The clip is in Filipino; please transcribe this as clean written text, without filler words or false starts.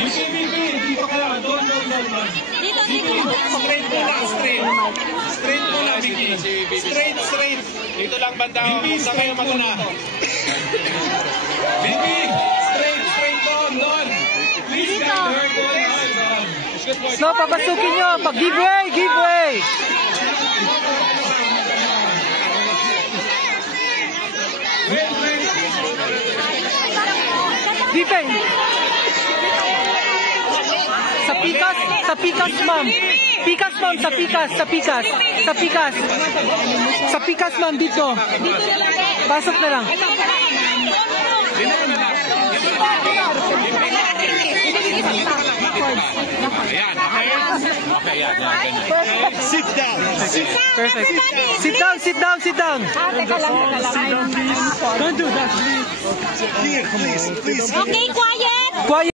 Dito ka. Doon. Dito. Straight mo lang, straight. Straight mo lang, Vicky. Straight. Dito lang banda. Vicky, straight mo na. Vicky, straight doon. Please, doon. Slow, papasukin nyo. Give way. Defense. Sa pikas, ma'am. Sa pikas, ma'am, dito. Pasok na lang. Sit down. Perfect. Sit down. Teka lang. Don't do that, please. Okay, quiet.